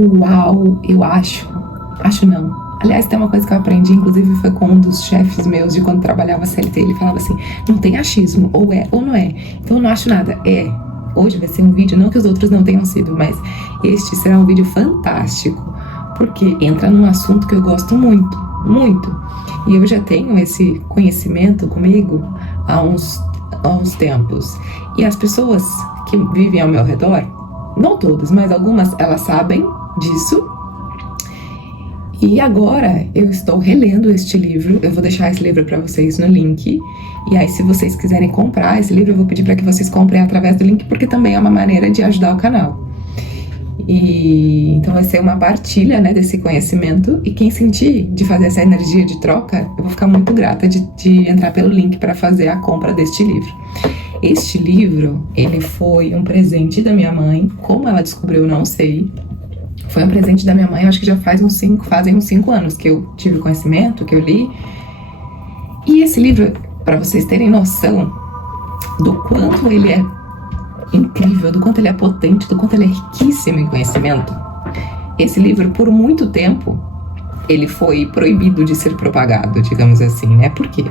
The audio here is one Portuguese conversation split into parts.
Uau, eu acho não. Aliás, tem uma coisa que eu aprendi, inclusive foi com um dos chefes meus de quando trabalhava CLT, ele falava assim, não tem achismo, ou é ou não é, então eu não acho nada, é. Hoje vai ser um vídeo, não que os outros não tenham sido, mas este será um vídeo fantástico, porque entra num assunto que eu gosto muito, muito, e eu já tenho esse conhecimento comigo há uns tempos, e as pessoas que vivem ao meu redor, não todas, mas algumas, elas sabem disso. E agora eu estou relendo este livro, eu vou deixar esse livro para vocês no link, e aí se vocês quiserem comprar esse livro, eu vou pedir para que vocês comprem através do link, porque também é uma maneira de ajudar o canal. E então vai ser uma partilha, né, desse conhecimento, e quem sentir de fazer essa energia de troca, eu vou ficar muito grata de entrar pelo link para fazer a compra deste livro. Este livro, ele foi um presente da minha mãe, como ela descobriu, eu não sei. Foi um presente da minha mãe, acho que já fazem uns 5 anos que eu tive conhecimento, que eu li. E esse livro, para vocês terem noção do quanto ele é incrível, do quanto ele é potente, do quanto ele é riquíssimo em conhecimento, esse livro, por muito tempo, ele foi proibido de ser propagado, digamos assim, né? Por quê?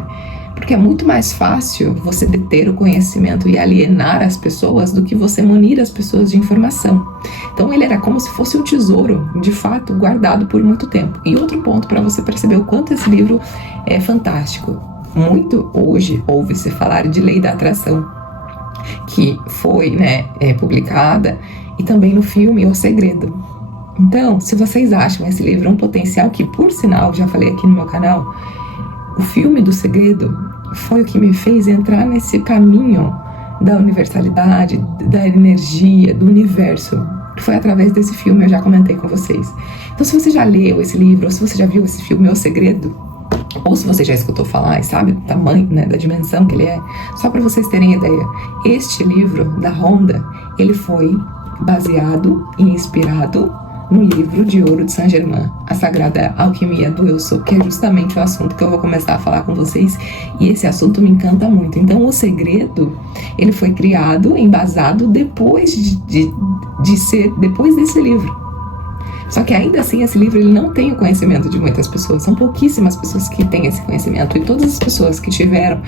Porque é muito mais fácil você deter o conhecimento e alienar as pessoas do que você munir as pessoas de informação. Então ele era como se fosse um tesouro, de fato, guardado por muito tempo. E outro ponto para você perceber o quanto esse livro é fantástico. Muito hoje ouve-se falar de Lei da Atração, que foi, né, publicada, e também no filme O Segredo. Então, se vocês acham esse livro um potencial, que por sinal, já falei aqui no meu canal, o filme do Segredo foi o que me fez entrar nesse caminho da universalidade, da energia, do universo. Foi através desse filme, eu já comentei com vocês. Então, se você já leu esse livro, ou se você já viu esse filme, O Segredo, ou se você já escutou falar e sabe do tamanho, né, da dimensão que ele é, só para vocês terem ideia, este livro da Rhonda, ele foi baseado e inspirado no livro de ouro de Saint-Germain, A Sagrada Alquimia do Eu Sou, que é justamente o assunto que eu vou começar a falar com vocês, e esse assunto me encanta muito. Então, O Segredo, ele foi criado, embasado depois depois desse livro. Só que ainda assim, esse livro ele não tem o conhecimento de muitas pessoas, são pouquíssimas pessoas que têm esse conhecimento, e todas as pessoas que tiveram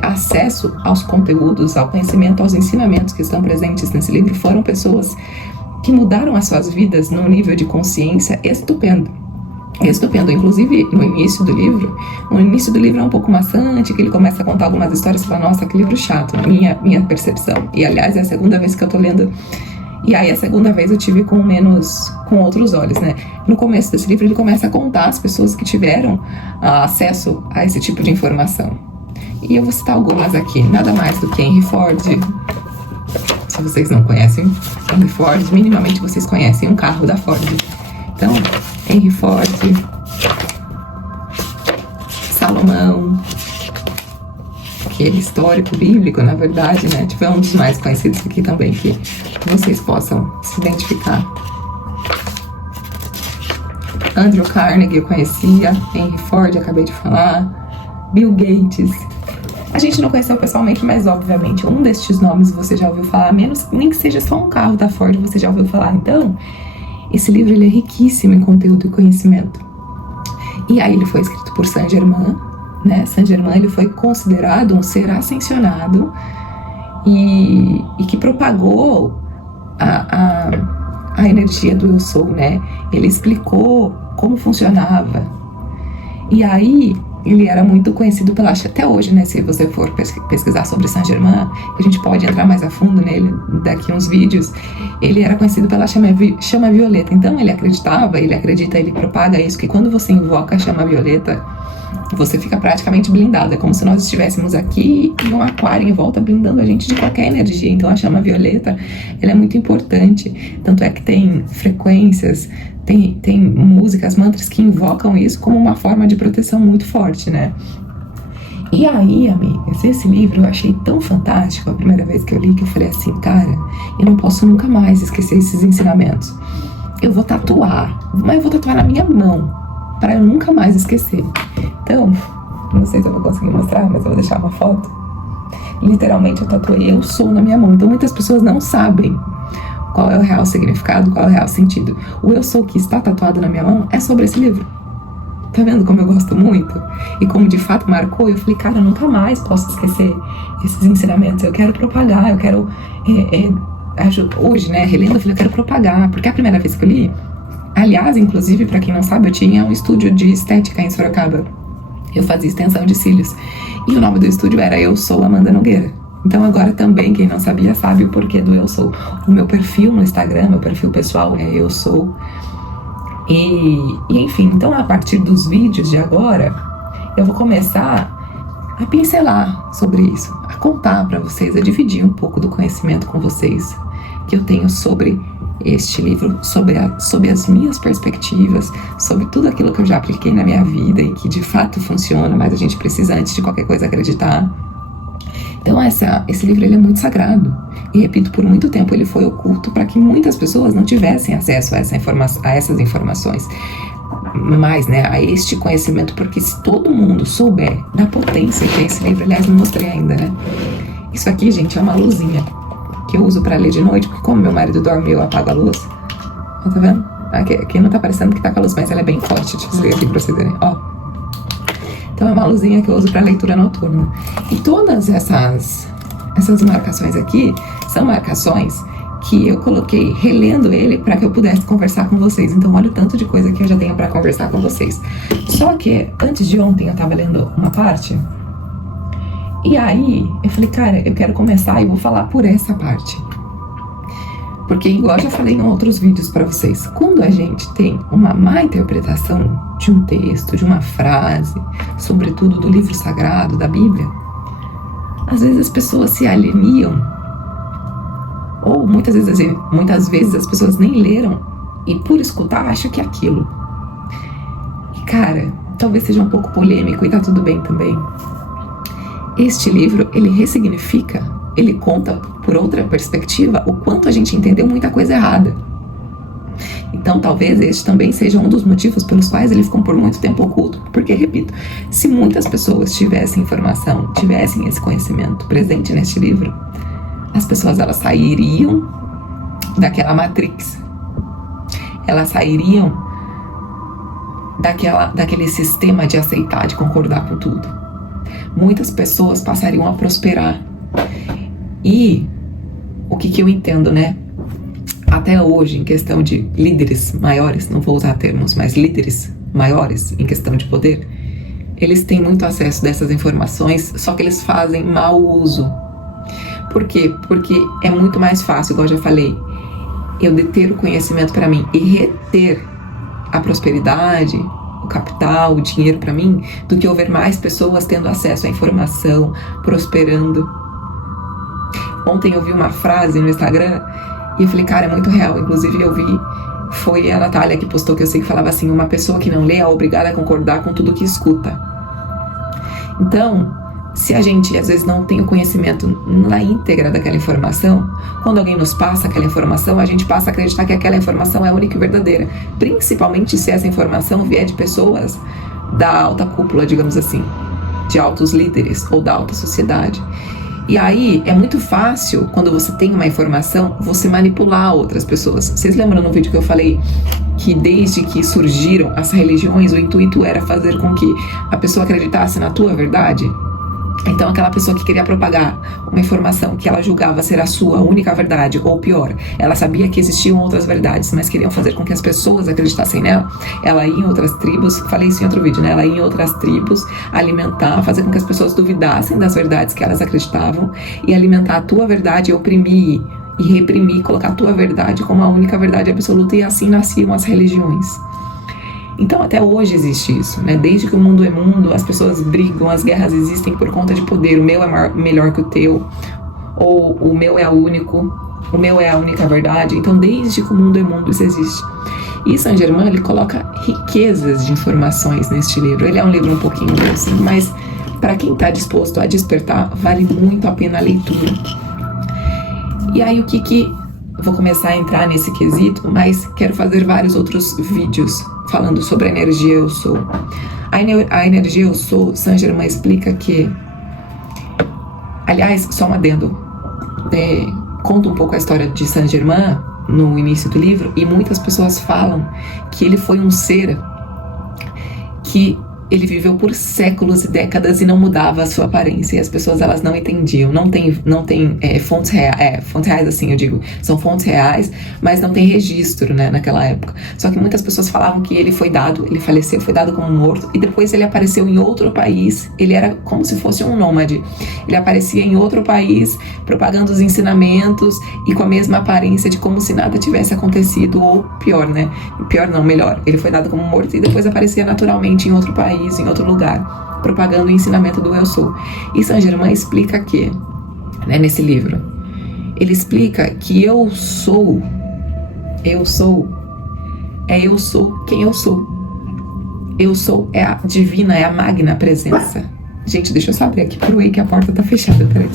acesso aos conteúdos, ao conhecimento, aos ensinamentos que estão presentes nesse livro, foram pessoas que mudaram as suas vidas num nível de consciência estupendo. Estupendo, inclusive no início do livro é um pouco maçante, que ele começa a contar algumas histórias e fala, nossa, que livro chato, minha percepção. E aliás, é a segunda vez que eu tô lendo, e aí a segunda vez eu tive com outros olhos, né? No começo desse livro ele começa a contar as pessoas que tiveram acesso a esse tipo de informação. E eu vou citar algumas aqui, nada mais do que Henry Ford. Se vocês não conhecem Henry Ford, minimamente vocês conhecem um carro da Ford. Então, Henry Ford, Salomão, que é histórico, bíblico, na verdade, né? Tipo, é um dos mais conhecidos aqui também, que vocês possam se identificar. Andrew Carnegie eu conhecia, Henry Ford acabei de falar, Bill Gates. A gente não conheceu pessoalmente, mas obviamente um destes nomes você já ouviu falar, menos nem que seja só um carro da Ford você já ouviu falar. Então, esse livro ele é riquíssimo em conteúdo e conhecimento. E aí ele foi escrito por Saint-Germain, né? Saint-Germain ele foi considerado um ser ascensionado e que propagou a energia do Eu Sou, né? Ele explicou como funcionava. E aí ele era muito conhecido até hoje, né? Se você for pesquisar sobre Saint-Germain, a gente pode entrar mais a fundo nele daqui uns vídeos. Ele era conhecido pela chama violeta. Então ele acredita, ele propaga isso, que quando você invoca a chama violeta, você fica praticamente blindado. É como se nós estivéssemos aqui em um aquário em volta, blindando a gente de qualquer energia. Então a chama violeta, ela é muito importante. Tanto é que tem frequências, tem músicas, mantras que invocam isso como uma forma de proteção muito forte, né? E aí, amigas, esse livro eu achei tão fantástico a primeira vez que eu li, que eu falei assim, cara, eu não posso nunca mais esquecer esses ensinamentos. Eu vou tatuar, mas eu vou tatuar na minha mão, para eu nunca mais esquecer. Então, não sei se eu vou conseguir mostrar, mas eu vou deixar uma foto. Literalmente eu tatuei Eu Sou na minha mão. Então muitas pessoas não sabem qual é o real significado, qual é o real sentido. O eu sou que está tatuado na minha mão é sobre esse livro. Tá vendo como eu gosto muito? E como de fato marcou, eu falei, cara, eu nunca mais posso esquecer esses ensinamentos. Eu quero propagar, eu quero... hoje, né, relendo, eu falei, eu quero propagar. Porque a primeira vez que eu li... Aliás, inclusive, pra quem não sabe, eu tinha um estúdio de estética em Sorocaba. Eu fazia extensão de cílios. E o nome do estúdio era Eu Sou Amanda Nogueira. Então agora também, quem não sabia, sabe o porquê do Eu Sou. O meu perfil no Instagram, meu perfil pessoal é Eu Sou. E enfim, então a partir dos vídeos de agora, eu vou começar a pincelar sobre isso, a contar para vocês, a dividir um pouco do conhecimento com vocês que eu tenho sobre este livro, sobre as minhas perspectivas, sobre tudo aquilo que eu já apliquei na minha vida e que de fato funciona, mas a gente precisa, antes de qualquer coisa, acreditar. Então esse livro ele é muito sagrado e, repito, por muito tempo ele foi oculto para que muitas pessoas não tivessem acesso a essas informações, mas, né, a este conhecimento, porque se todo mundo souber da potência que é esse livro, aliás, não mostrei ainda, né? Isso aqui, gente, é uma luzinha que eu uso para ler de noite, porque como meu marido dorme, eu apago a luz. Ó, tá vendo? Aqui não tá parecendo que tá com a luz, mas ela é bem forte. Deixa eu desligar aqui pra vocês verem, ó. Então é uma luzinha que eu uso para leitura noturna. E todas essas marcações aqui são marcações que eu coloquei relendo ele para que eu pudesse conversar com vocês. Então olha o tanto de coisa que eu já tenho para conversar com vocês. Só que antes de ontem eu tava lendo uma parte e aí eu falei, cara, eu quero começar e vou falar por essa parte. Porque, igual eu já falei em outros vídeos para vocês, quando a gente tem uma má interpretação de um texto, de uma frase, sobretudo do livro sagrado, da Bíblia, às vezes as pessoas se alieníam, ou muitas vezes as pessoas nem leram e por escutar acham que é aquilo. E cara, talvez seja um pouco polêmico e tá tudo bem também. Este livro, ele ressignifica, ele conta por outra perspectiva o quanto a gente entendeu muita coisa errada. Então talvez este também seja um dos motivos pelos quais ele ficou por muito tempo oculto. Porque, repito, se muitas pessoas tivessem informação, tivessem esse conhecimento presente neste livro, as pessoas elas sairiam daquela matrix. Elas sairiam daquele sistema de aceitar, de concordar com tudo. Muitas pessoas passariam a prosperar. E o que eu entendo, né? Até hoje, em questão de líderes maiores, não vou usar termos, mas líderes maiores em questão de poder, eles têm muito acesso dessas informações, só que eles fazem mau uso. Por quê? Porque é muito mais fácil, igual eu já falei, eu deter o conhecimento para mim e reter a prosperidade, o capital, o dinheiro para mim, do que eu ver mais pessoas tendo acesso à informação, prosperando. Ontem eu vi uma frase no Instagram e eu falei, cara, é muito real. Inclusive eu vi, foi a Natália que postou, que eu sei, que falava assim, uma pessoa que não lê é obrigada a concordar com tudo que escuta. Então, se a gente às vezes não tem o conhecimento na íntegra daquela informação, quando alguém nos passa aquela informação, a gente passa a acreditar que aquela informação é única e verdadeira, principalmente se essa informação vier de pessoas da alta cúpula, digamos assim, de altos líderes ou da alta sociedade. E aí é muito fácil, quando você tem uma informação, você manipular outras pessoas. Vocês lembram no vídeo que eu falei que desde que surgiram as religiões, o intuito era fazer com que a pessoa acreditasse na tua verdade? Então aquela pessoa que queria propagar uma informação que ela julgava ser a sua única verdade, ou pior, ela sabia que existiam outras verdades, mas queriam fazer com que as pessoas acreditassem nela, ela ia em outras tribos, falei isso em outro vídeo, né? Ela ia em outras tribos alimentar, fazer com que as pessoas duvidassem das verdades que elas acreditavam e alimentar a tua verdade, oprimir e reprimir, colocar a tua verdade como a única verdade absoluta, e assim nasciam as religiões. Então até hoje existe isso, né? Desde que o mundo é mundo, as pessoas brigam, as guerras existem por conta de poder. O meu é melhor que o teu, ou o meu é o único, o meu é a única verdade. Então desde que o mundo é mundo isso existe. E Saint-Germain, ele coloca riquezas de informações neste livro. Ele é um livro um pouquinho assim, mas para quem está disposto a despertar, vale muito a pena a leitura. E aí vou começar a entrar nesse quesito, mas quero fazer vários outros vídeos falando sobre a energia eu sou. A energia eu sou, Saint-Germain explica que, aliás, só um adendo, conta um pouco a história de Saint-Germain, no início do livro, e muitas pessoas falam que ele foi um ser que ele viveu por séculos e décadas e não mudava a sua aparência, e as pessoas elas não entendiam, não tem fontes reais, assim, eu digo, são fontes reais, mas não tem registro, né, naquela época. Só que muitas pessoas falavam que ele faleceu, foi dado como morto, e depois ele apareceu em outro país, ele era como se fosse um nômade, ele aparecia em outro país, propagando os ensinamentos, e com a mesma aparência de como se nada tivesse acontecido, ou pior, né, melhor, ele foi dado como morto e depois aparecia naturalmente em outro país, em outro lugar, propagando o ensinamento do eu sou. E Saint Germain explica que, né, nesse livro, ele explica que eu sou quem eu sou. Eu sou é a divina, é a magna presença. Gente, deixa eu só abrir aqui pro que a porta tá fechada, peraí.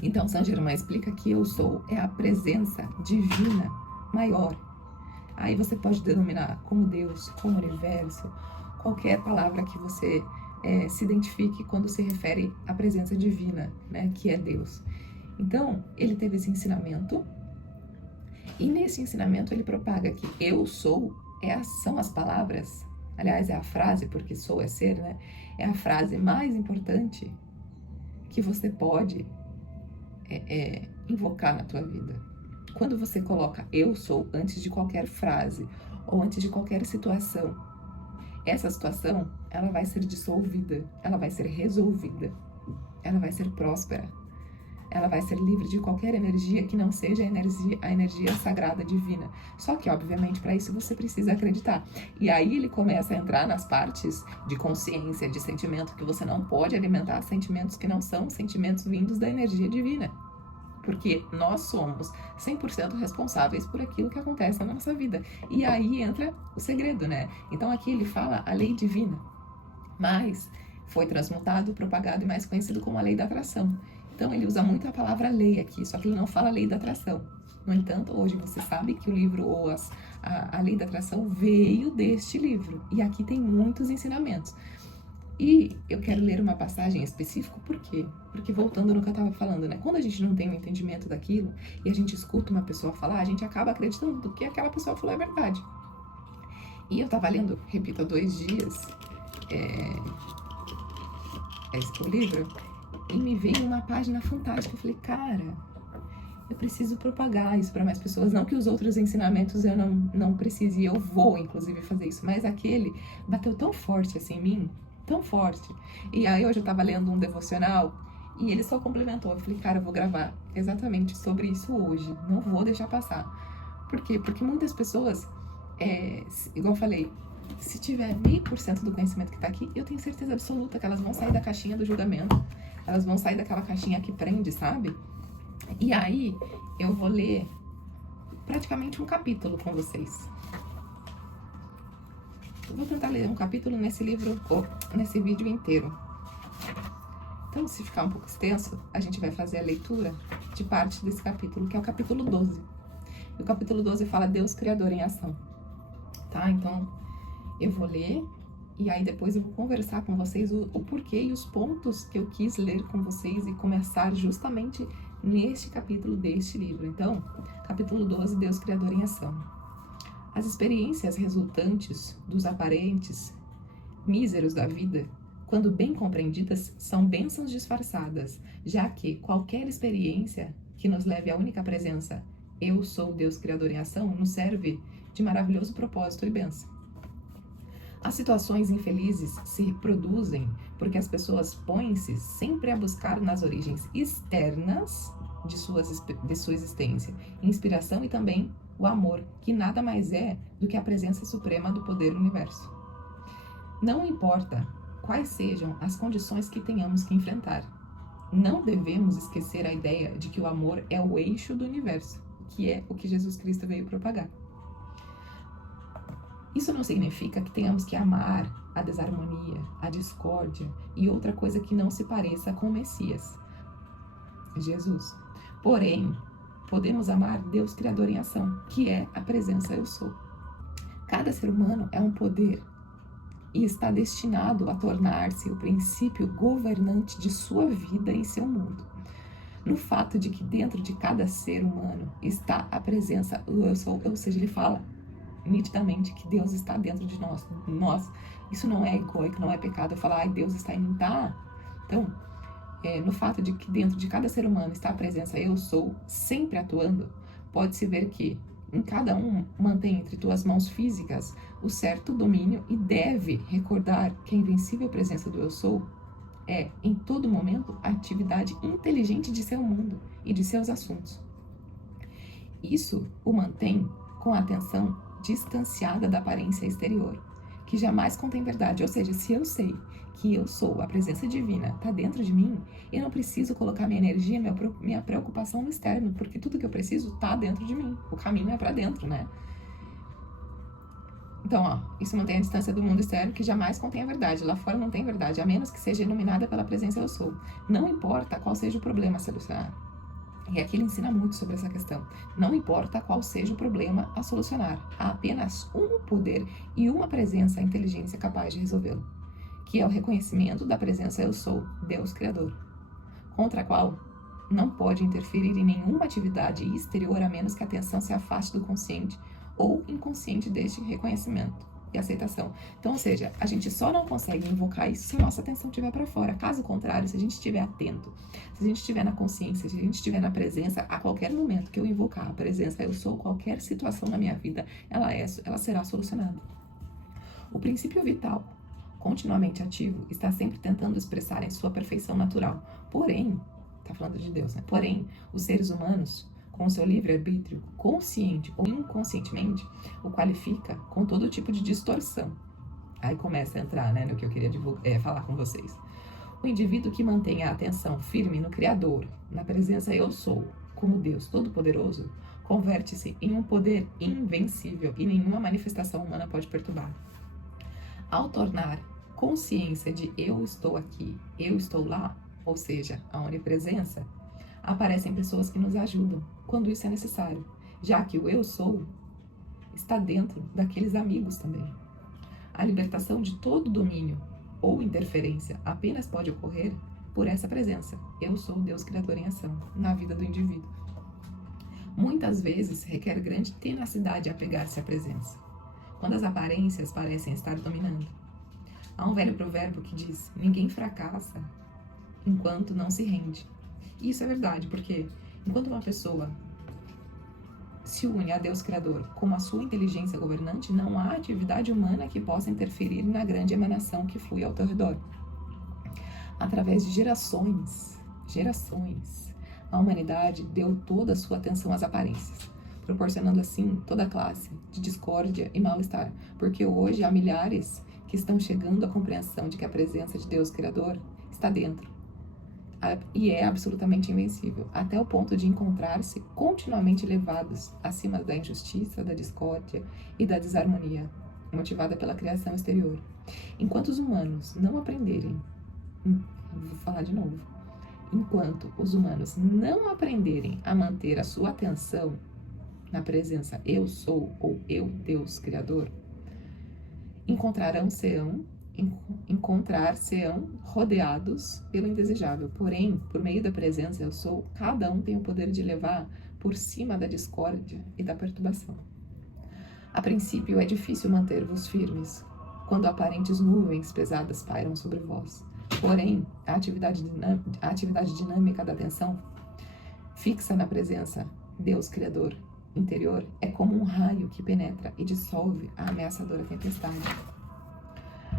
Então, Saint Germain explica que eu sou é a presença divina maior. Aí você pode denominar como Deus, como universo, qualquer palavra que você se identifique quando se refere à presença divina, né, que é Deus. Então, ele teve esse ensinamento, e nesse ensinamento ele propaga que eu sou, são as palavras, aliás, é a frase, porque sou é ser, né, é a frase mais importante que você pode invocar na tua vida. Quando você coloca eu sou antes de qualquer frase, ou antes de qualquer situação, essa situação, ela vai ser dissolvida, ela vai ser resolvida, ela vai ser próspera, ela vai ser livre de qualquer energia que não seja a energia sagrada divina. Só que, obviamente, para isso você precisa acreditar. E aí ele começa a entrar nas partes de consciência, de sentimento, que você não pode alimentar sentimentos que não são sentimentos vindos da energia divina. Porque nós somos 100% responsáveis por aquilo que acontece na nossa vida. E aí entra o segredo, né? Então aqui ele fala a lei divina, mas foi transmutado, propagado e mais conhecido como a lei da atração. Então ele usa muito a palavra lei aqui, só que ele não fala lei da atração. No entanto, hoje você sabe que o livro ou a lei da atração veio deste livro. E aqui tem muitos ensinamentos. E eu quero ler uma passagem específica, por quê? Porque voltando no que eu estava falando, né? Quando a gente não tem um entendimento daquilo e a gente escuta uma pessoa falar, a gente acaba acreditando que aquela pessoa falou é verdade. E eu estava lendo, repito, há 2 dias, o livro, e me veio uma página fantástica. Eu falei, cara, eu preciso propagar isso para mais pessoas. Não que os outros ensinamentos eu não precise, e eu vou, inclusive, fazer isso, mas aquele bateu tão forte assim em mim, tão forte. E aí hoje eu tava lendo um devocional e ele só complementou. Eu falei, cara, eu vou gravar exatamente sobre isso hoje, não vou deixar passar. Por quê? Porque muitas pessoas, igual eu falei, se tiver 1000% do conhecimento que tá aqui, eu tenho certeza absoluta que elas vão sair da caixinha do julgamento, elas vão sair daquela caixinha que prende, sabe? E aí eu vou ler praticamente um capítulo com vocês. Eu vou tentar ler um capítulo nesse livro, ou nesse vídeo inteiro. Então, se ficar um pouco extenso, a gente vai fazer a leitura de parte desse capítulo, que é o capítulo 12. E o capítulo 12 fala Deus Criador em Ação. Tá? Então, eu vou ler, e aí depois eu vou conversar com vocês o porquê e os pontos que eu quis ler com vocês e começar justamente neste capítulo deste livro. Então, capítulo 12, Deus Criador em Ação. As experiências resultantes dos aparentes míseros da vida, quando bem compreendidas, são bênçãos disfarçadas, já que qualquer experiência que nos leve à única presença, eu sou Deus Criador em Ação, nos serve de maravilhoso propósito e bênção. As situações infelizes se produzem porque as pessoas põem-se sempre a buscar nas origens externas de sua existência, inspiração e também o amor, que nada mais é do que a presença suprema do poder do universo. Não importa quais sejam as condições que tenhamos que enfrentar, não devemos esquecer a ideia de que o amor é o eixo do universo, que é o que Jesus Cristo veio propagar. Isso não significa que tenhamos que amar a desarmonia, a discórdia e outra coisa que não se pareça com o Messias, Jesus. Porém, podemos amar Deus Criador em Ação, que é a presença eu sou. Cada ser humano é um poder e está destinado a tornar-se o princípio governante de sua vida e seu mundo. no fato de que dentro de cada ser humano está a presença do eu sou, ou seja, ele fala nitidamente que Deus está dentro de nós. Isso não é egoico, não é pecado. Eu falar, ai, Deus está em mim, tá? Então, no fato de que dentro de cada ser humano está a presença eu sou, sempre atuando, pode-se ver que em cada um mantém entre tuas mãos físicas o certo domínio e deve recordar que a invencível presença do eu sou é, em todo momento, a atividade inteligente de seu mundo e de seus assuntos. Isso o mantém com a atenção distanciada da aparência exterior, que jamais contém verdade. Ou seja, se eu sei que eu sou, a presença divina está dentro de mim, eu não preciso colocar minha energia, minha preocupação no externo, porque tudo que eu preciso está dentro de mim. O caminho é para dentro, né? Então, isso mantém a distância do mundo externo, que jamais contém a verdade. Lá fora não tem verdade, a menos que seja iluminada pela presença eu sou. Não importa qual seja o problema a solucionar. E aqui ele ensina muito sobre essa questão. Não importa qual seja o problema a solucionar, há apenas um poder e uma presença, a inteligência capaz de resolvê-lo, que é o reconhecimento da presença eu sou, Deus Criador, contra a qual não pode interferir em nenhuma atividade exterior a menos que a atenção se afaste do consciente ou inconsciente deste reconhecimento e aceitação. Então, ou seja, a gente só não consegue invocar isso se a nossa atenção estiver para fora. Caso contrário, se a gente estiver atento, se a gente estiver na consciência, se a gente estiver na presença, a qualquer momento que eu invocar a presença eu sou, qualquer situação na minha vida, ela será solucionada. O princípio vital, continuamente ativo, está sempre tentando expressar em sua perfeição natural. Porém, está falando de Deus, né? Porém, os seres humanos, com seu livre-arbítrio, consciente ou inconscientemente, o qualifica com todo tipo de distorção. Aí começa a entrar, né, no que eu queria falar com vocês. O indivíduo que mantém a atenção firme no Criador, na presença eu sou, como Deus Todo-Poderoso, converte-se em um poder invencível e nenhuma manifestação humana pode perturbar. Ao tornar consciência de eu estou aqui, eu estou lá, ou seja, a onipresença, aparecem pessoas que nos ajudam quando isso é necessário, já que o eu sou está dentro daqueles amigos também. A libertação de todo domínio ou interferência apenas pode ocorrer por essa presença. Eu sou Deus Criador em ação na vida do indivíduo. Muitas vezes requer grande tenacidade apegar-se à presença, quando as aparências parecem estar dominando. Há um velho provérbio que diz: ninguém fracassa enquanto não se rende. E isso é verdade, porque enquanto uma pessoa se une a Deus Criador como a sua inteligência governante, não há atividade humana que possa interferir na grande emanação que flui ao teu redor. Através de gerações, a humanidade deu toda a sua atenção às aparências, proporcionando assim toda a classe de discórdia e mal-estar, porque hoje há milhares que estão chegando à compreensão de que a presença de Deus Criador está dentro e é absolutamente invencível, até o ponto de encontrar-se continuamente levados acima da injustiça, da discórdia e da desarmonia, motivada pela criação exterior. Enquanto os humanos não aprenderem, vou falar de novo, enquanto os humanos não aprenderem a manter a sua atenção na presença eu sou ou eu, Deus Criador, encontrar-se-ão rodeados pelo indesejável. Porém, por meio da presença eu sou, cada um tem o poder de levar por cima da discórdia e da perturbação. A princípio é difícil manter-vos firmes, quando aparentes nuvens pesadas pairam sobre vós. Porém, a atividade dinâmica da atenção fixa na presença Deus Criador interior é como um raio que penetra e dissolve a ameaçadora tempestade.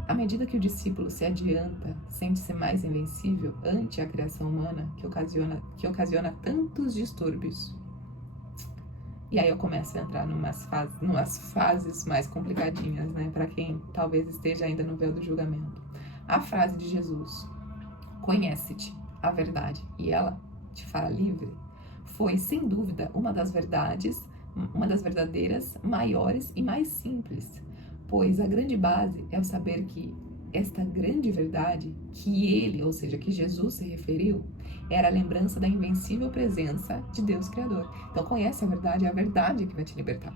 À medida que o discípulo se adianta, sente-se mais invencível ante a criação humana que ocasiona tantos distúrbios. E aí eu começo a entrar numas fases mais complicadinhas, né? Para quem talvez esteja ainda no véu do julgamento. A frase de Jesus, conhece-te a verdade e ela te fará livre, foi sem dúvida uma das verdadeiras maiores e mais simples, pois a grande base é o saber que esta grande verdade que ele, ou seja, que Jesus se referiu, era a lembrança da invencível presença de Deus Criador. Então conhece a verdade, é a verdade que vai te libertar.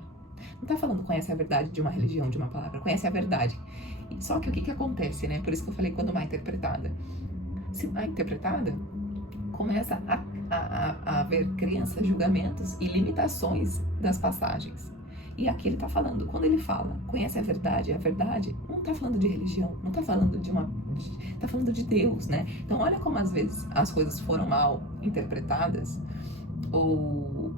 Não está falando conhece a verdade de uma religião, de uma palavra, conhece a verdade. Só que o que acontece, né? Por isso que eu falei quando má interpretada. Se má interpretada, começa a haver crenças, julgamentos e limitações das passagens. E aqui ele está falando, quando ele fala, conhece a verdade não está falando de religião, não está falando está falando de Deus, né? Então olha como às vezes as coisas foram mal interpretadas ou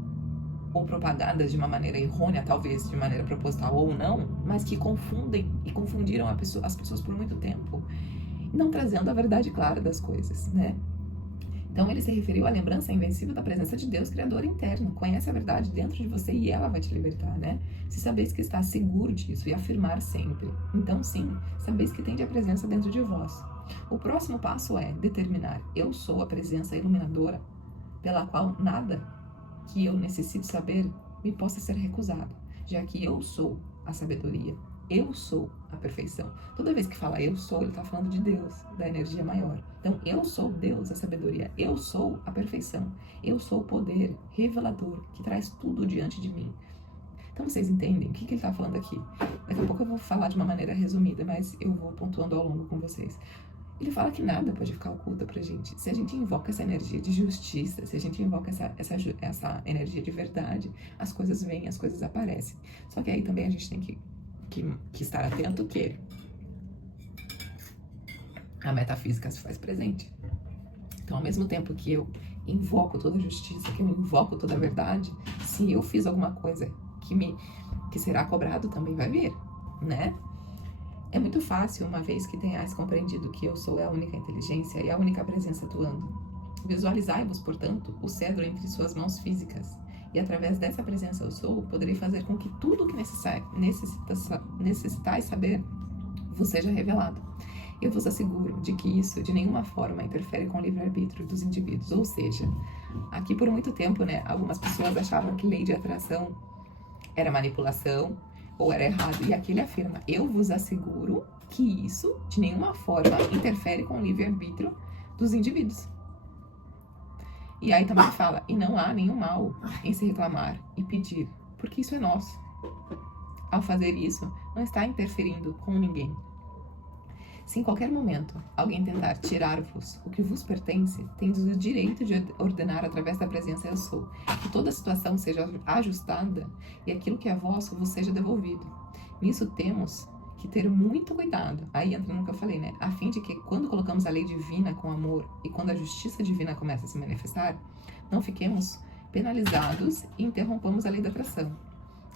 propagadas de uma maneira errônea, talvez de maneira proposital ou não, mas que confundem e confundiram as pessoas por muito tempo, não trazendo a verdade clara das coisas, né? Então ele se referiu à lembrança invencível da presença de Deus, Criador interno. Conhece a verdade dentro de você e ela vai te libertar, né? Se sabeis que está seguro disso e afirmar sempre. Então sim, sabeis que tende a presença dentro de vós. O próximo passo é determinar: eu sou a presença iluminadora, pela qual nada que eu necessite saber me possa ser recusado, já que eu sou a sabedoria. Eu sou a perfeição. Toda vez que fala eu sou, ele está falando de Deus, da energia maior. Então, eu sou Deus, a sabedoria. Eu sou a perfeição. Eu sou o poder revelador que traz tudo diante de mim. Então, vocês entendem o que ele está falando aqui? Daqui a pouco eu vou falar de uma maneira resumida, mas eu vou pontuando ao longo com vocês. Ele fala que nada pode ficar oculto pra gente. Se a gente invoca essa energia de justiça, se a gente invoca essa energia de verdade, as coisas vêm, as coisas aparecem. Só que aí também a gente tem que estar atento que a metafísica se faz presente. Então, ao mesmo tempo que eu invoco toda a justiça, que eu invoco toda a verdade, se eu fiz alguma coisa que será cobrado, também vai vir, né? É muito fácil, uma vez que tenhais compreendido que eu sou a única inteligência e a única presença atuando. Visualizai-vos, portanto, o cedro entre suas mãos físicas, e através dessa presença eu sou, poderei fazer com que tudo o que necessitais saber vos seja revelado. Eu vos asseguro de que isso de nenhuma forma interfere com o livre-arbítrio dos indivíduos. Ou seja, aqui por muito tempo, né, algumas pessoas achavam que lei de atração era manipulação ou era errado. E aqui ele afirma: eu vos asseguro que isso de nenhuma forma interfere com o livre-arbítrio dos indivíduos. E aí também fala: e não há nenhum mal em se reclamar e pedir, porque isso é nosso. Ao fazer isso, não está interferindo com ninguém. Se em qualquer momento alguém tentar tirar-vos o que vos pertence, tendes o direito de ordenar através da presença eu sou, que toda a situação seja ajustada e aquilo que é vosso vos seja devolvido. Nisso temos que ter muito cuidado, aí entra no que eu falei, né? A fim de que quando colocamos a lei divina com amor e quando a justiça divina começa a se manifestar, não fiquemos penalizados e interrompamos a lei da atração.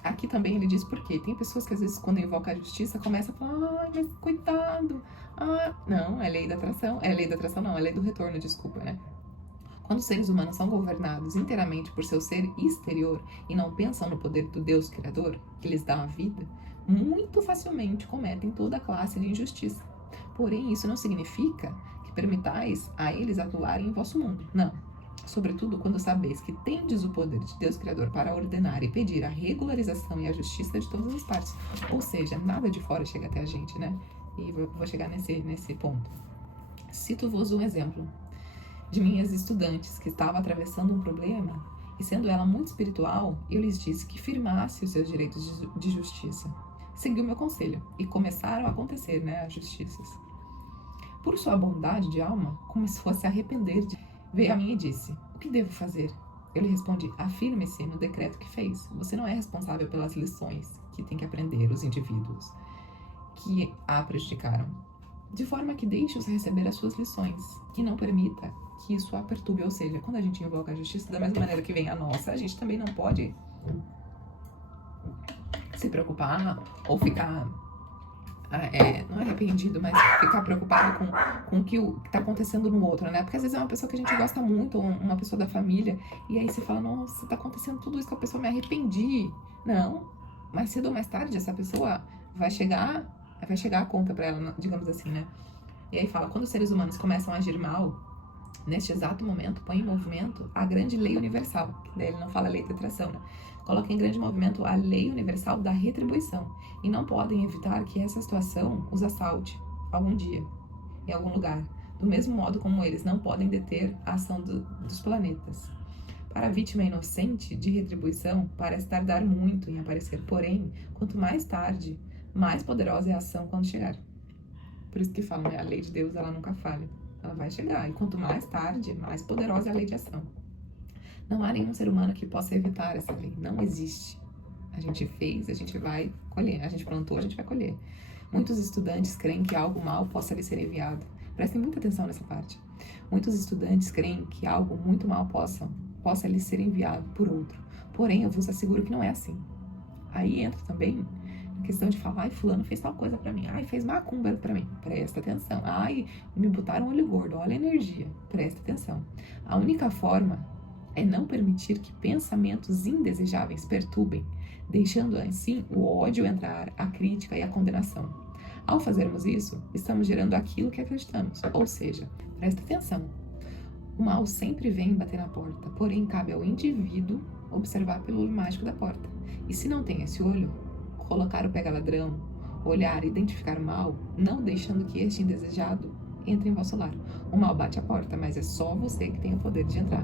Aqui também ele diz por quê. Tem pessoas que às vezes quando invocam a justiça começam a falar: ai, mas coitado, não, é lei da atração, é lei do retorno, desculpa, né? Quando os seres humanos são governados inteiramente por seu ser exterior e não pensam no poder do Deus Criador, que lhes dá a vida, muito facilmente cometem toda classe de injustiça. Porém, isso não significa que permitais a eles atuarem em vosso mundo. Não. Sobretudo quando sabeis que tendes o poder de Deus Criador para ordenar e pedir a regularização e a justiça de todas as partes. Ou seja, nada de fora chega até a gente, né? E vou chegar nesse ponto. Cito-vos um exemplo de minhas estudantes que estavam atravessando um problema e, sendo ela muito espiritual, eu lhes disse que firmasse os seus direitos de justiça. Seguiu meu conselho e começaram a acontecer, né, as justiças. Por sua bondade de alma, começou a se arrepender. Veio a mim e disse: o que devo fazer? Eu lhe respondi: afirme-se no decreto que fez. Você não é responsável pelas lições que tem que aprender os indivíduos que a prejudicaram. De forma que deixe-os receber as suas lições e não permita que isso a perturbe. Ou seja, quando a gente invoca a justiça, da mesma maneira que vem a nossa, a gente também não pode se preocupar ou ficar não é arrependido, mas ficar preocupado com o que está acontecendo no outro, né? Porque às vezes é uma pessoa que a gente gosta muito, uma pessoa da família, e aí você fala: nossa, tá acontecendo tudo isso com a pessoa, me arrependi. Não, mais cedo ou mais tarde essa pessoa vai chegar a conta pra ela, digamos assim, né? E aí fala: quando os seres humanos começam a agir mal, neste exato momento, põe em movimento a grande lei universal, que daí ele não fala lei da atração, né? Coloca em grande movimento a lei universal da retribuição, e não podem evitar que essa situação os assalte algum dia, em algum lugar, do mesmo modo como eles não podem deter a ação dos planetas. Para a vítima inocente de retribuição, parece tardar muito em aparecer, porém, quanto mais tarde, mais poderosa é a ação quando chegar. Por isso que falam, né? A lei de Deus, ela nunca falha. Ela vai chegar, e quanto mais tarde, mais poderosa é a lei de ação. Não há nenhum ser humano que possa evitar essa lei. Não existe. A gente fez, a gente vai colher. A gente plantou, a gente vai colher. Muitos estudantes creem que algo mal possa lhe ser enviado. Prestem muita atenção nessa parte. Muitos estudantes creem que algo muito mal possa lhe ser enviado por outro. Porém, eu vos asseguro que não é assim. Aí entra também a questão de falar, ai, fulano fez tal coisa pra mim, ai, fez macumba pra mim, presta atenção, ai, me botaram olho gordo, olha a energia, presta atenção. A única forma é não permitir que pensamentos indesejáveis perturbem, deixando assim o ódio entrar, a crítica e a condenação. Ao fazermos isso, estamos gerando aquilo que acreditamos, ou seja, presta atenção, o mal sempre vem bater na porta, porém cabe ao indivíduo observar pelo olho mágico da porta. E se não tem esse olho, colocar o pega-ladrão, olhar e identificar o mal, não deixando que este indesejado entre em vosso lar. O mal bate a porta, mas é só você que tem o poder de entrar,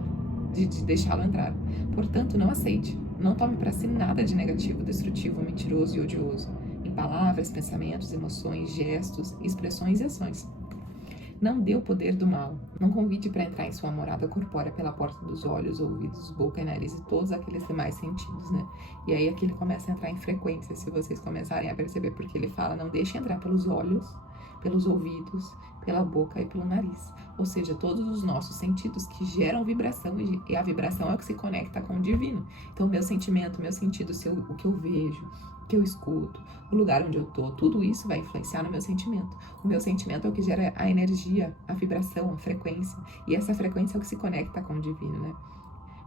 de deixá-lo entrar. Portanto, não aceite, não tome para si nada de negativo, destrutivo, mentiroso e odioso, em palavras, pensamentos, emoções, gestos, expressões e ações. Não dê o poder do mal. Não convide para entrar em sua morada corpórea pela porta dos olhos, ouvidos, boca e nariz e todos aqueles demais sentidos, né? E aí aqui ele começa a entrar em frequência, se vocês começarem a perceber, porque ele fala, não deixe entrar pelos olhos, pelos ouvidos, pela boca e pelo nariz. Ou seja, todos os nossos sentidos que geram vibração, e a vibração é o que se conecta com o divino. Então, o meu sentimento, o meu sentido, o que eu vejo, o que eu escuto, o lugar onde eu tô, tudo isso vai influenciar no meu sentimento. O meu sentimento é o que gera a energia, a vibração, a frequência. E essa frequência é o que se conecta com o divino, né?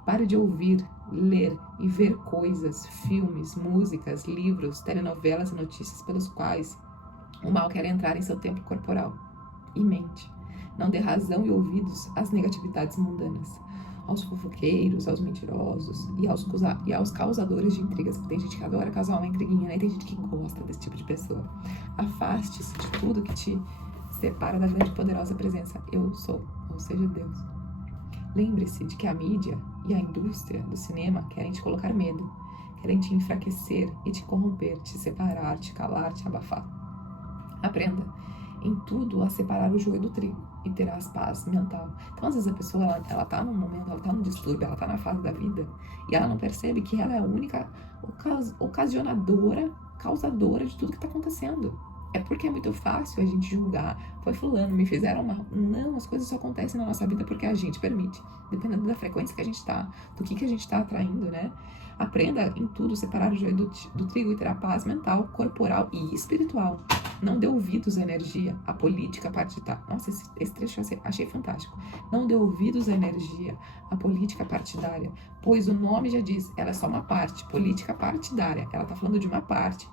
Pare de ouvir, ler e ver coisas, filmes, músicas, livros, telenovelas e notícias pelos quais o mal quer entrar em seu templo corporal e mente. Não dê razão e ouvidos às negatividades mundanas, aos fofoqueiros, aos mentirosos e aos causadores de intrigas. Tem gente que adora causar uma intriguinha, né? Tem gente que gosta desse tipo de pessoa. Afaste-se de tudo que te separa da grande e poderosa presença Eu Sou, ou seja, Deus. Lembre-se de que a mídia e a indústria do cinema querem te colocar medo, querem te enfraquecer e te corromper, te separar, te calar, te abafar. Aprenda em tudo a separar o joio do trigo e terás paz mental. Então, às vezes a pessoa, ela tá num momento, ela tá num distúrbio, ela tá na fase da vida e ela não percebe que ela é a única ocasionadora, causadora de tudo que tá acontecendo. É porque é muito fácil a gente julgar, foi fulano, me fizeram mal. Não, as coisas só acontecem na nossa vida porque a gente permite, dependendo da frequência que a gente tá, do que a gente tá atraindo, né? Aprenda em tudo, separar o joio do trigo e terá paz mental, corporal e espiritual. Não dê ouvidos à energia, à política partidária. Nossa, esse trecho eu achei fantástico. Não dê ouvidos à energia, à política partidária, pois o nome já diz, ela é só uma parte, política partidária. Ela está falando de uma parte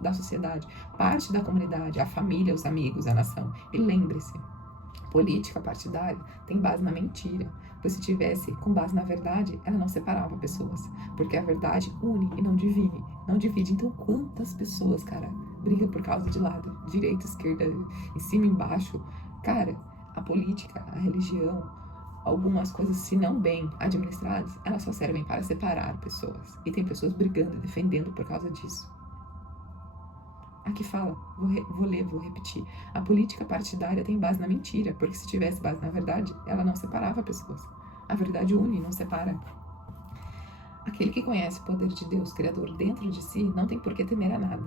da sociedade, parte da comunidade, a família, os amigos, a nação. E lembre-se, política partidária tem base na mentira, pois se tivesse com base na verdade, ela não separava pessoas, porque a verdade une e não divide. Então quantas pessoas, cara, brigam por causa de lado, direita, esquerda, em cima, embaixo? Cara, a política, a religião, algumas coisas, se não bem administradas, elas só servem para separar pessoas, e tem pessoas brigando e defendendo por causa disso. Aqui fala, vou repetir. A política partidária tem base na mentira, porque se tivesse base na verdade, ela não separava pessoas. A verdade une, não separa. Aquele que conhece o poder de Deus, Criador, dentro de si, não tem por que temer a nada.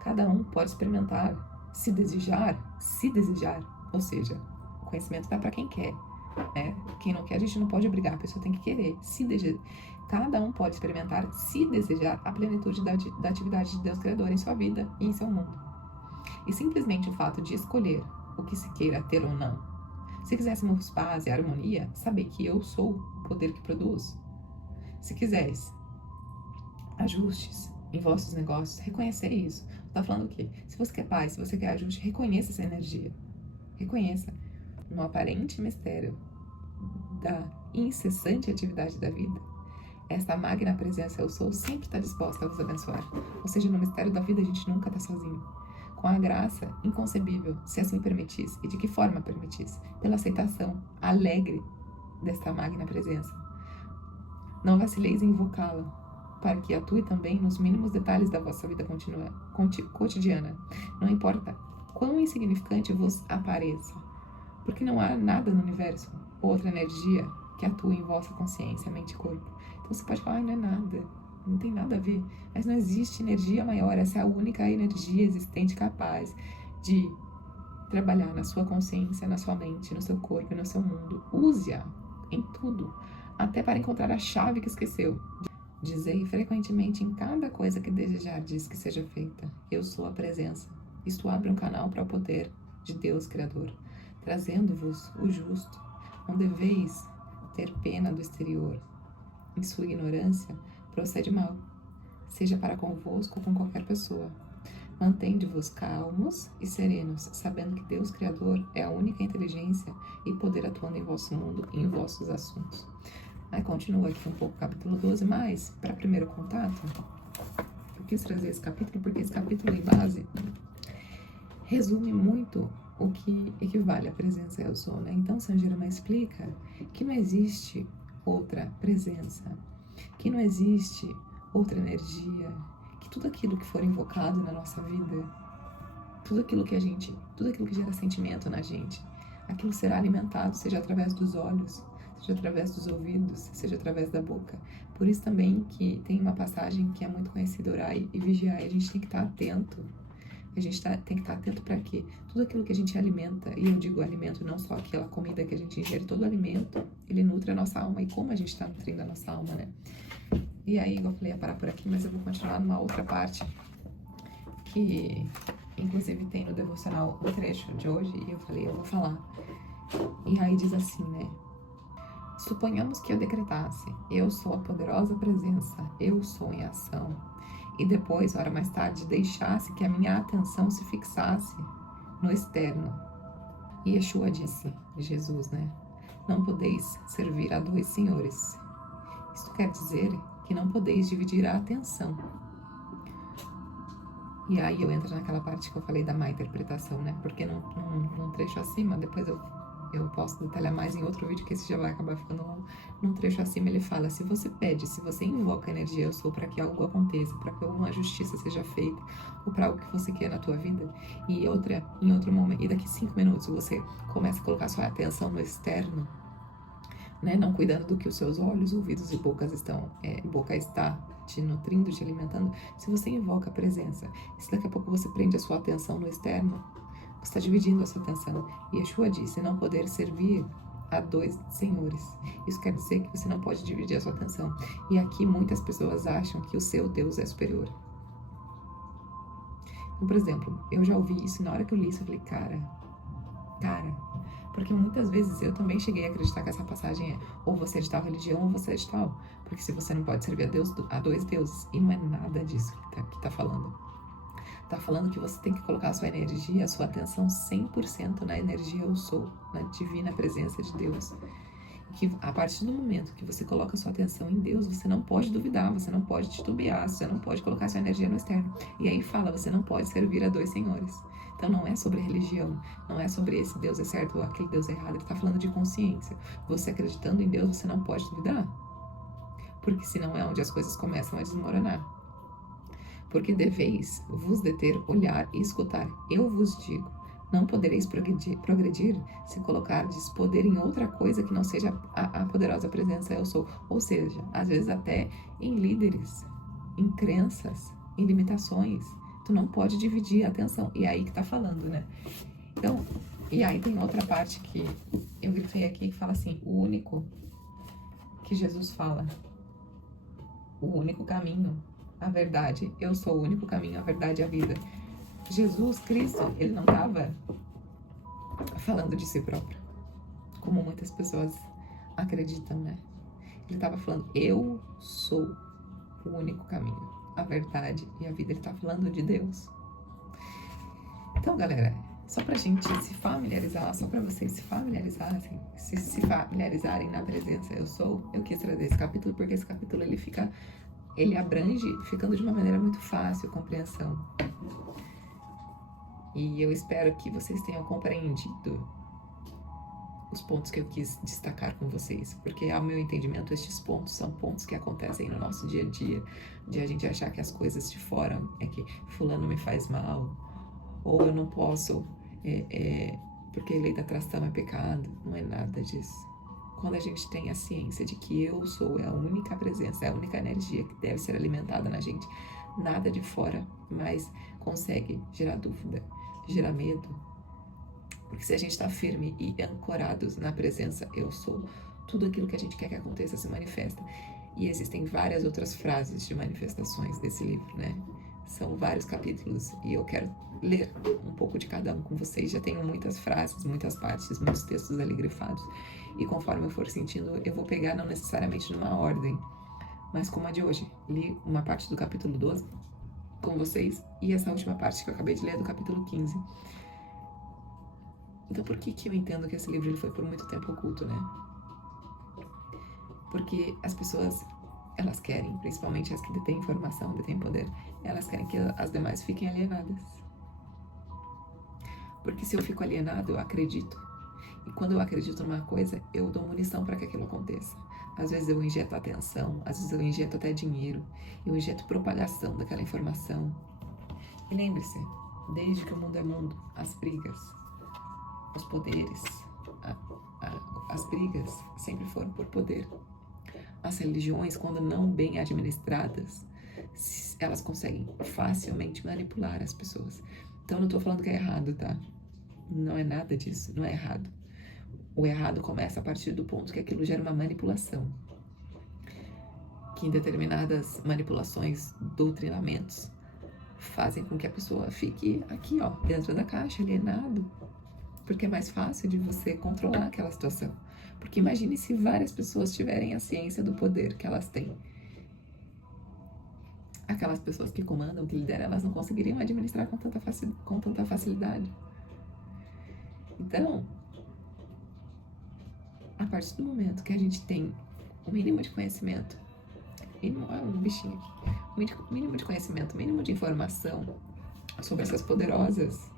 Cada um pode experimentar, se desejar, ou seja, o conhecimento dá para quem quer. Quem não quer, a gente não pode obrigar, a pessoa tem que querer. Cada um pode experimentar, se desejar, a plenitude da atividade de Deus Criador em sua vida e em seu mundo. E simplesmente o fato de escolher o que se queira ter ou não. Se quiséssemos paz e harmonia, saber que eu sou o poder que produz. Se quiseres ajustes em vossos negócios, reconhecer isso. Tá falando o quê? Se você quer paz, se você quer ajuste, reconheça essa energia. Reconheça. No aparente mistério da incessante atividade da vida, esta magna presença Eu Sou sempre está disposta a vos abençoar. Ou seja, no mistério da vida a gente nunca está sozinho. Com a graça inconcebível, se assim permitis. E de que forma permitis? Pela aceitação alegre desta magna presença. Não vacileis em invocá-la, para que atue também nos mínimos detalhes da vossa vida cotidiana. Não importa quão insignificante vos apareça, porque não há nada no universo, outra energia, que atua em vossa consciência, mente e corpo. Então você pode falar, não é nada, não tem nada a ver. Mas não existe energia maior, essa é a única energia existente capaz de trabalhar na sua consciência, na sua mente, no seu corpo e no seu mundo. Use-a em tudo, até para encontrar a chave que esqueceu. Dizei frequentemente em cada coisa que desejardes que seja feita: eu sou a presença. Isto abre um canal para o poder de Deus Criador, trazendo-vos o justo. Não deveis ter pena do exterior. Em sua ignorância, procede mal, seja para convosco ou com qualquer pessoa. Mantende-vos calmos e serenos, sabendo que Deus Criador é a única inteligência e poder atuando em vosso mundo e em vossos assuntos. Aí continua aqui um pouco o capítulo 12, mas para primeiro contato, eu quis trazer esse capítulo porque esse capítulo em base resume muito o que equivale à presença eu sou, né? Então Saint Germain explica que não existe outra presença, que não existe outra energia, que tudo aquilo que for invocado na nossa vida, tudo aquilo que gera sentimento na gente, aquilo será alimentado, seja através dos olhos, seja através dos ouvidos, seja através da boca. Por isso também que tem uma passagem que é muito conhecida, orai e vigiai. A gente tem que estar atento. A gente tem que estar atento para quê? Tudo aquilo que a gente alimenta, e eu digo alimento, não só aquela comida que a gente ingere, todo alimento, ele nutre a nossa alma. E como a gente está nutrindo a nossa alma, né? E aí, eu falei, ia parar por aqui, mas eu vou continuar numa outra parte, que inclusive tem no devocional o trecho de hoje, e eu falei, eu vou falar. E aí diz assim, né? Suponhamos que eu decretasse: eu sou a poderosa presença, eu sou em ação. E depois, hora mais tarde, deixasse que a minha atenção se fixasse no externo. E Yeshua disse, Jesus, né? Não podeis servir a dois senhores. Isso quer dizer que não podeis dividir a atenção. E aí eu entro naquela parte que eu falei da má interpretação, né? Porque num trecho acima, depois eu posso detalhar mais em outro vídeo, que esse já vai acabar ficando longo. Num trecho acima ele fala: se você pede, se você invoca a energia eu sou para que algo aconteça, para que alguma justiça seja feita, ou para algo que você quer na tua vida, e em outro momento, e daqui 5 minutos você começa a colocar sua atenção no externo, né? Não cuidando do que os seus olhos, ouvidos e boca está te nutrindo, te alimentando. Se você invoca a presença, se daqui a pouco você prende a sua atenção no externo, você está dividindo a sua atenção. E Yeshua disse: não poder servir a dois senhores. Isso quer dizer que você não pode dividir a sua atenção. E aqui muitas pessoas acham que o seu Deus é superior. Então, por exemplo, eu já ouvi isso, e na hora que eu li isso eu falei, cara, porque muitas vezes eu também cheguei a acreditar que essa passagem é: ou você é de tal religião ou você é de tal, porque se você não pode servir a dois deuses, e não é nada disso que tá falando. Tá falando que você tem que colocar a sua energia, a sua atenção 100% na energia eu sou, na divina presença de Deus. Que a partir do momento que você coloca a sua atenção em Deus, você não pode duvidar, você não pode titubear, você não pode colocar a sua energia no externo. E aí fala, você não pode servir a dois senhores. Então não é sobre religião, não é sobre esse Deus é certo ou aquele Deus é errado, ele tá falando de consciência. Você acreditando em Deus, você não pode duvidar. Porque senão é onde as coisas começam a desmoronar. Porque deveis vos deter, olhar e escutar. Eu vos digo, não podereis progredir se colocardes poder em outra coisa que não seja a poderosa presença eu sou. Ou seja, às vezes até em líderes, em crenças, em limitações. Tu não pode dividir a atenção. E é aí que tá falando, né? Então, e aí tem outra parte que eu grifei aqui que fala assim: o único que Jesus fala, o único caminho, a verdade, eu sou o único caminho, a verdade e a vida. Jesus Cristo, ele não estava falando de si próprio, como muitas pessoas acreditam, né? Ele estava falando: eu sou o único caminho, a verdade e a vida. Ele está falando de Deus. Então, galera, só pra gente se familiarizar, só pra vocês se familiarizarem, se familiarizarem na presença eu sou, eu quis trazer esse capítulo, porque esse capítulo ele abrange, ficando de uma maneira muito fácil a compreensão. E eu espero que vocês tenham compreendido os pontos que eu quis destacar com vocês, porque ao meu entendimento estes pontos são pontos que acontecem no nosso dia a dia, de a gente achar que as coisas de fora é que fulano me faz mal, ou eu não posso, porque lei da atração é pecado. Não é nada disso. quando a gente tem a ciência de que eu sou, é a única presença, é a única energia que deve ser alimentada na gente, nada de fora mais consegue gerar dúvida, gerar medo. Porque se a gente está firme e ancorados na presença eu sou, tudo aquilo que a gente quer que aconteça se manifesta. E existem várias outras frases de manifestações desse livro, né? São vários capítulos e eu quero ler um pouco de cada um com vocês. Já tenho muitas frases, muitas partes, muitos textos ali grifados. E conforme eu for sentindo, eu vou pegar não necessariamente numa ordem, mas como a de hoje. Li uma parte do capítulo 12 com vocês e essa última parte que eu acabei de ler é do capítulo 15. Então por que eu entendo que esse livro ele foi por muito tempo oculto, né? Porque as pessoas, elas querem, principalmente as que detêm informação, detêm poder, elas querem que as demais fiquem alienadas. Porque se eu fico alienado, eu acredito. E quando eu acredito numa coisa, eu dou munição para que aquilo aconteça. Às vezes eu injeto atenção, às vezes eu injeto até dinheiro, eu injeto propagação daquela informação. E lembre-se, desde que o mundo é mundo, as brigas, os poderes, as brigas sempre foram por poder. As religiões, quando não bem administradas, elas conseguem facilmente manipular as pessoas. Então não estou falando que é errado, tá? Não é nada disso, não é errado. O errado começa a partir do ponto que aquilo gera uma manipulação. Que em determinadas manipulações, doutrinamentos, fazem com que a pessoa fique aqui, ó, dentro da caixa, alienado. Porque é mais fácil de você controlar aquela situação. Porque imagine se várias pessoas tiverem a ciência do poder que elas têm. Aquelas pessoas que comandam, que lideram, elas não conseguiriam administrar com tanta facilidade. Então, a partir do momento que a gente tem o mínimo de conhecimento, mínimo, um bichinho aqui, mínimo de conhecimento, mínimo de informação sobre essas poderosas,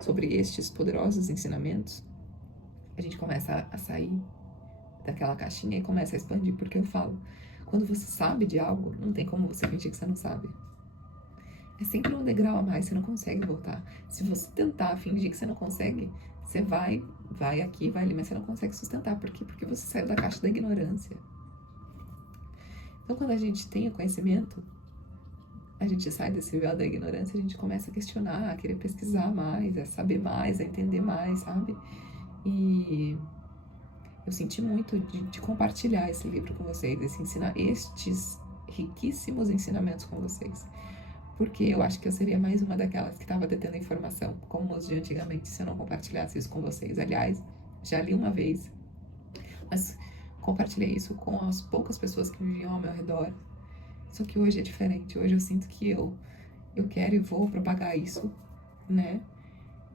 sobre estes poderosos ensinamentos, a gente começa a sair daquela caixinha e começa a expandir, porque eu falo, quando você sabe de algo, não tem como você fingir que você não sabe. É sempre um degrau a mais, você não consegue voltar. Se você tentar fingir que você não consegue, você vai aqui, vai ali, mas você não consegue sustentar. Por quê? Porque você saiu da caixa da ignorância. Então, quando a gente tem o conhecimento, a gente sai desse véu da ignorância, a gente começa a questionar, a querer pesquisar mais, a saber mais, a entender mais, sabe? E eu senti muito de compartilhar esse livro com vocês, estes riquíssimos ensinamentos com vocês. Porque eu acho que eu seria mais uma daquelas que estava detendo informação, como os de antigamente, se eu não compartilhasse isso com vocês. Aliás, já li uma vez, mas compartilhei isso com as poucas pessoas que viviam ao meu redor. Só que hoje é diferente, hoje eu sinto que eu quero e vou propagar isso, né?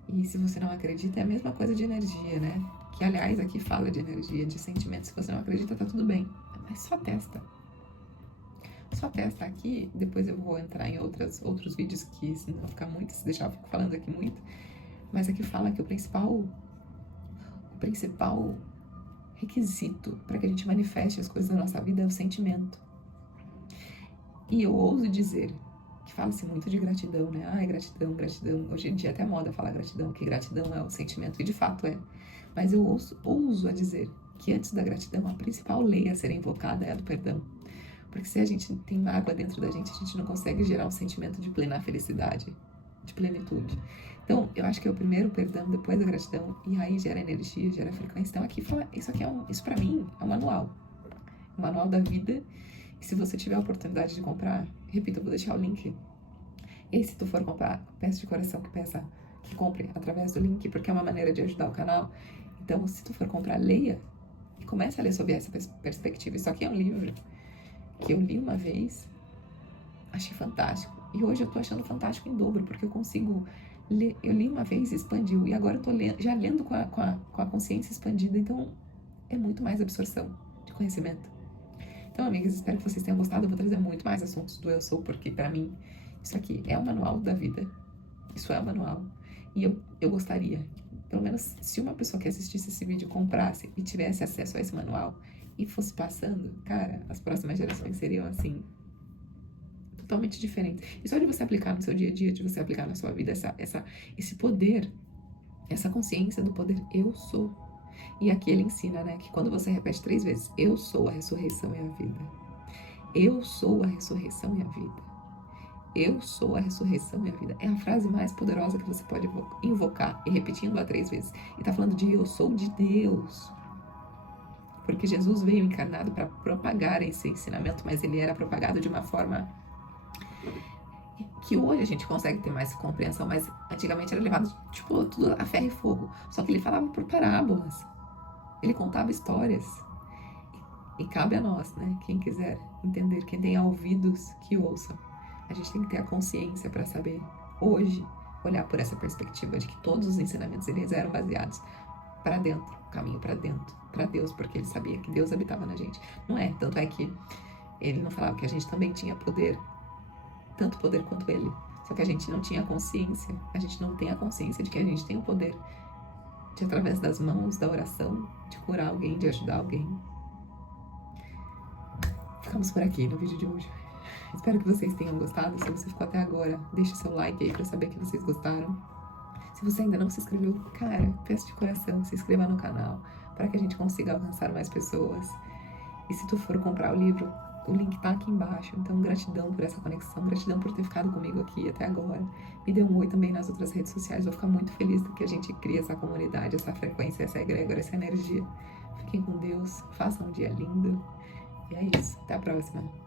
E se você não acredita, é a mesma coisa de energia, né? Que, aliás, aqui fala de energia, de sentimento. Se você não acredita, tá tudo bem. Mas só testa. Só testa aqui. Depois eu vou entrar em outros vídeos que, se não ficar muito, se deixar eu fico falando aqui muito. Mas aqui fala que o principal requisito para que a gente manifeste as coisas da nossa vida é o sentimento. E eu ouso dizer que fala-se muito de gratidão, né? Ai, gratidão. Hoje em dia até moda falar gratidão, que gratidão é o sentimento, e de fato é. Mas eu ouso a dizer que antes da gratidão, a principal lei a ser invocada é a do perdão. Porque se a gente tem mágoa dentro da gente, a gente não consegue gerar um sentimento de plena felicidade, de plenitude. Então, eu acho que é o primeiro perdão, depois a gratidão, e aí gera energia, gera frequência. Então, aqui fala, isso pra mim é um manual. Um manual da vida. E se você tiver a oportunidade de comprar, repito, eu vou deixar o link. E aí, se tu for comprar, peço de coração que compre através do link, porque é uma maneira de ajudar o canal. Então, se tu for comprar, leia e comece a ler sobre essa perspectiva. Isso aqui é um livro que eu li uma vez, achei fantástico. E hoje eu tô achando fantástico em dobro, porque eu consigo ler. Eu li uma vez e expandiu, e agora eu tô já lendo com a consciência expandida. Então, é muito mais absorção de conhecimento. Então, amigas, espero que vocês tenham gostado. Eu vou trazer muito mais assuntos do Eu Sou, porque pra mim, isso aqui é o manual da vida. Isso é o manual. E eu gostaria, pelo menos, se uma pessoa que assistisse esse vídeo comprasse e tivesse acesso a esse manual e fosse passando, cara, as próximas gerações seriam, assim, totalmente diferentes. E só de você aplicar no seu dia a dia, de você aplicar na sua vida esse poder, essa consciência do poder Eu Sou. E aqui ele ensina, né, que quando você repete 3 vezes, eu sou a ressurreição e a vida. Eu sou a ressurreição e a vida. Eu sou a ressurreição e a vida. É a frase mais poderosa que você pode invocar e repetindo-a 3 vezes. E tá falando de eu sou de Deus. Porque Jesus veio encarnado para propagar esse ensinamento, mas ele era propagado de uma forma que hoje a gente consegue ter mais compreensão, mas antigamente era levado, tipo, tudo a ferro e fogo. Só que ele falava por parábolas. Ele contava histórias. E cabe a nós, né? Quem quiser entender, quem tem ouvidos, que ouçam. A gente tem que ter a consciência para saber, hoje, olhar por essa perspectiva de que todos os ensinamentos eles eram baseados para dentro, caminho para dentro, para Deus, porque ele sabia que Deus habitava na gente. Não é, tanto é que ele não falava que a gente também tinha poder, tanto poder quanto ele, só que a gente não tinha consciência, a gente não tem a consciência de que a gente tem o poder de, através das mãos, da oração, de curar alguém, de ajudar alguém. Ficamos por aqui no vídeo de hoje. Espero que vocês tenham gostado. Se você ficou até agora, deixe seu like aí pra saber que vocês gostaram. Se você ainda não se inscreveu, cara, peço de coração, se inscreva no canal para que a gente consiga alcançar mais pessoas. E se tu for comprar o livro, o link tá aqui embaixo. Então, gratidão por essa conexão, gratidão por ter ficado comigo aqui até agora. Me dê um oi também nas outras redes sociais. Vou ficar muito feliz que a gente crie essa comunidade, essa frequência, essa egrégora, essa energia. Fiquem com Deus, façam um dia lindo. E é isso. Até a próxima.